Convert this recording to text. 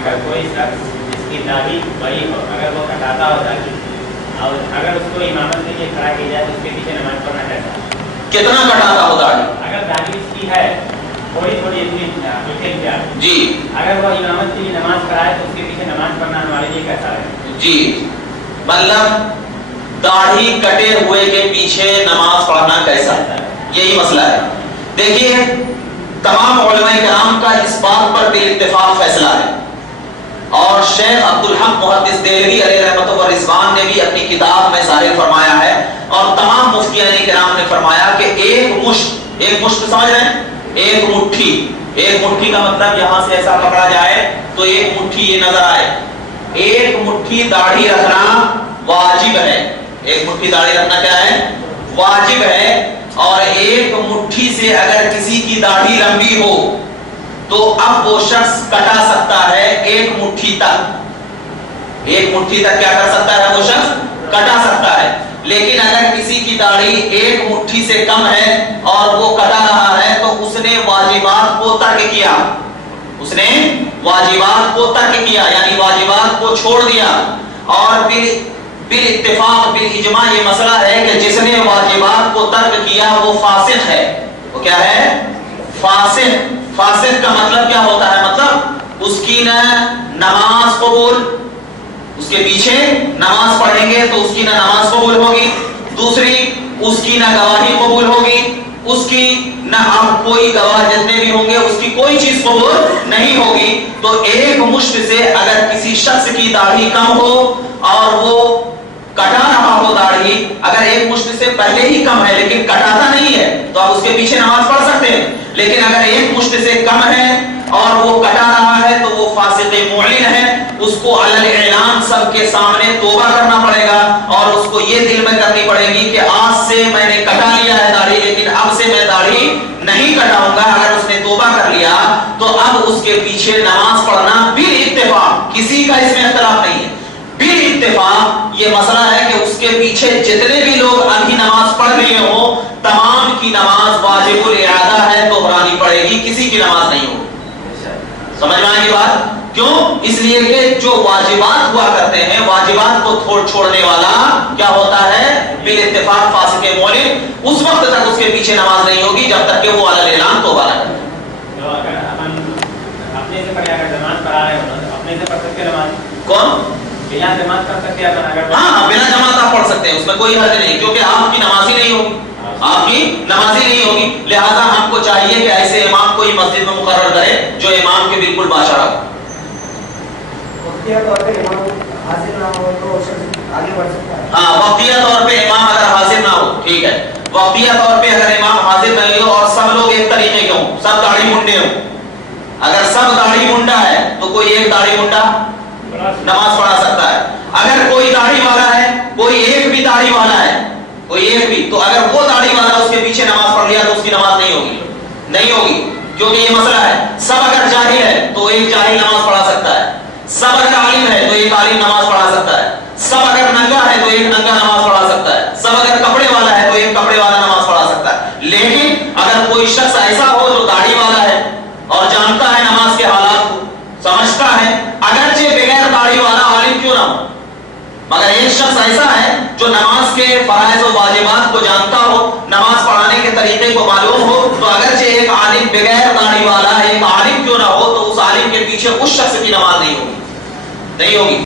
اگر کوئی شخص جس کی داڑھی بڑی ہو اگر وہ کٹاتا ہو داڑھی اور اگر اس کو امامت کے لیے کھڑا کیا جائے تو اس کے پیچھے نماز پڑھنا کیسا ہے؟ کتنا کٹاتا ہو داڑھی؟ اگر داڑھی اس کی ہے تھوڑی تھوڑی اتنی جی، اگر وہ امامت کے لیے نماز پڑھائے تو اس کے پیچھے نماز پڑھنا ہمارے لیے کیسا ہے؟ جی، مطلب داڑھی کٹے ہوئے کے پیچھے نماز پڑھنا کیسا ہے، یہی مسئلہ ہے۔ دیکھیے تمام علماء کرام کا اس بات پر بھی اتفاق فیصلہ ہے، اور شیخ عبدالحق محدث دہلوی علیہ رحمۃ و رضوان نے بھی اپنی کتاب میں ظاہر فرمایا ہے، اور تمام مفتیان کرام نے فرمایا کہ ایک مشت سمجھ رہے ہیں، ایک مٹھی کا مطلب یہاں سے ایسا پکڑا جائے تو ایک مٹھی یہ نظر آئے، ایک مٹھی داڑھی رکھنا واجب ہے، ایک مٹھی داڑھی رکھنا کیا ہے؟ واجب ہے۔ اور ایک مٹھی سے اگر کسی کی داڑھی لمبی ہو تو اب وہ شخص کٹا سکتا ہے ایک مٹھی تک کیا کر سکتا ہے؟ وہ شخص کٹا سکتا ہے۔ لیکن اگر کسی کی داڑھی ایک مٹھی سے کم ہے اور وہ کٹا رہا ہے تو اس نے واجبات کو ترک کیا، یعنی واجبات کو چھوڑ دیا، اور بالاتفاق بالاجماع یہ مسئلہ ہے کہ جس نے واجبات کو ترک کیا وہ فاسق ہے۔ وہ کیا ہے؟ فاسق کا مطلب کیا ہوتا ہے؟ مطلب اس کی نہ نماز قبول، اس کے پیچھے نماز پڑھیں گے تو اس کی نہ نماز قبول ہوگی، دوسری اس کی نہ گواہی قبول ہوگی، اس کی نہ اب کوئی گواہ جتنے بھی ہوں گے اس کی کوئی چیز قبول نہیں ہوگی۔ تو ایک مشت سے اگر کسی شخص کی داڑھی کم ہو اور وہ کٹا رہا ہو داڑھی، اگر ایک مشت سے پہلے ہی کم ہے لیکن کٹاتا نہیں ہے تو آپ اس کے پیچھے نماز پڑھ سکتے ہیں، لیکن اگر ایک مشت سے کم ہے اور وہ کٹا رہا ہے تو وہ فاسق معلن ہے، اس کو علی الاعلان سب کے سامنے توبہ کرنا پڑے گا، اور اس کو یہ دل میں کرنی پڑے گی کہ آج سے میں نے کٹا لیا ہے داڑھی لیکن اب سے میں داڑھی نہیں کٹاؤں گا۔ اگر اس نے توبہ کر لیا تو اب اس کے پیچھے نماز پڑھنا بالاتفاق، کسی کا اس میں اختلاف نہیں ہے، بالاتفاق یہ مسئلہ ہے کہ اس کے پیچھے جتنے بھی لوگ ابھی نماز پڑھ رہے ہوں تمام کی نماز واجب الاعادہ ہے، دہرانی پڑے گی، کسی کی نماز نہیں ہوگی۔ سمجھ میں آئے گی بات؟ کیوں؟ اس لیے کہ جو واجبات ہوا کرتے ہیں واجبات کو چھوڑنے والا کیا ہوتا ہے؟ بالاتفاق فاسق معلن، اس وقت تک اس کے پیچھے نماز نہیں ہوگی جب تک کہ وہ علی الاعلان توبہ نہ کرے۔ تو اگر ہم اپنے سے پڑھے، اگر جماعت پڑھا رہے ہو تو اپنے سے پڑھ سکتے ہیں نماز؟ کون؟ بنا جماعت کر سکتے ہیں اگر؟ ہاں، بنا جماعت آپ پڑھ سکتے ہیں، اس میں کوئی حرج نہیں، کیونکہ آپ کی نماز ہی نہیں ہوگی، لہذا ہم کو چاہیے کہ ایسے امام کو ہی مسجد میں مقرر کرے جو امام کے بالکل باشرہ ہو۔ ہاں، وقتیہ طور پہ امام اگر حاضر نہ ہو، ٹھیک ہے، وقتیہ طور پہ اگر امام حاضر نہیں ہو اور سب لوگ ایک طریقے کے ہوں، سب داڑھی منڈے ہوں، اگر سب داڑھی منڈا ہے تو کوئی ایک داڑھی منڈا نماز پڑھا سکتا ہے، اگر کوئی داڑھی والا ہے، کوئی ایک بھی داڑھی والا ہے، کوئی ایک بھی، تو اگر وہ داڑھی والا اس کے پیچھے نماز پڑھ لیا تو اس کی نماز نہیں ہوگی، کیونکہ یہ مسئلہ ہے، سب اگر جاہل ہے تو ایک جاہل نماز پڑھا سکتا ہے، سب اگر عالم ہے تو ایک عالم نماز پڑھا سکتا ہے، سب اگر ننگا ہے تو ایک ننگا نماز پڑھا سکتا ہے، سب اگر کپڑے والا ہے تو ایک کپڑے والا نماز پڑھا سکتا ہے۔ لیکن اگر کوئی شخص ایسا ہو جو داڑھی والا ہے اور جانتا ہے نماز کے حالات کو، سمجھتا ہے، اگرچہ بغیر داڑھی والا عالم کیوں نہ ہو، مگر ایک شخص ایسا ہے جو نماز کے فرائض و واجبات کو جانتا ہو، نماز پڑھانے کے طریقے کو معلوم ہو، تو اگرچہ ایک عالم بغیر داڑھی والا ایک عالم کیوں نہ ہو تو اس عالم کے پیچھے اس شخص کی نماز نہیں ہوگی۔